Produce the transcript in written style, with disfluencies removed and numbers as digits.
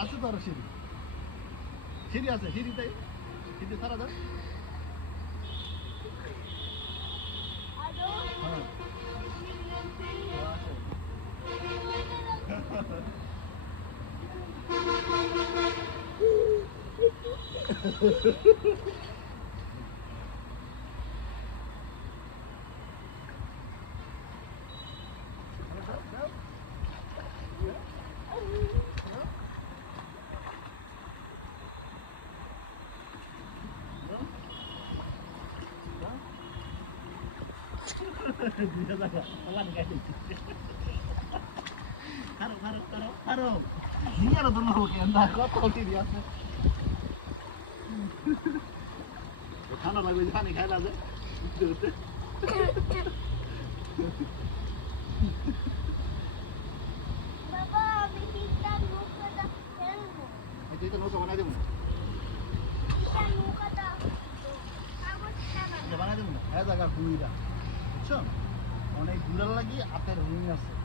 আছে তো আরো সিঁড়ি সিঁড়ি আছে সিঁড়িটাই সিঁড়ি সারা দাও হ্যাঁ ঠান্ডা লাগবে পানি খাই না যে বাবা আমি তিনটা নৌকাটা ফেলবো তুই তো নৌকা বানাই দেবো তিনটা নৌকাটা আমার টাকা বানাই দেবো না হ্যাঁ জায়গা ঘুরিরা বুঝছো অনেক ঘুরার লাগি হাতের রিং আছে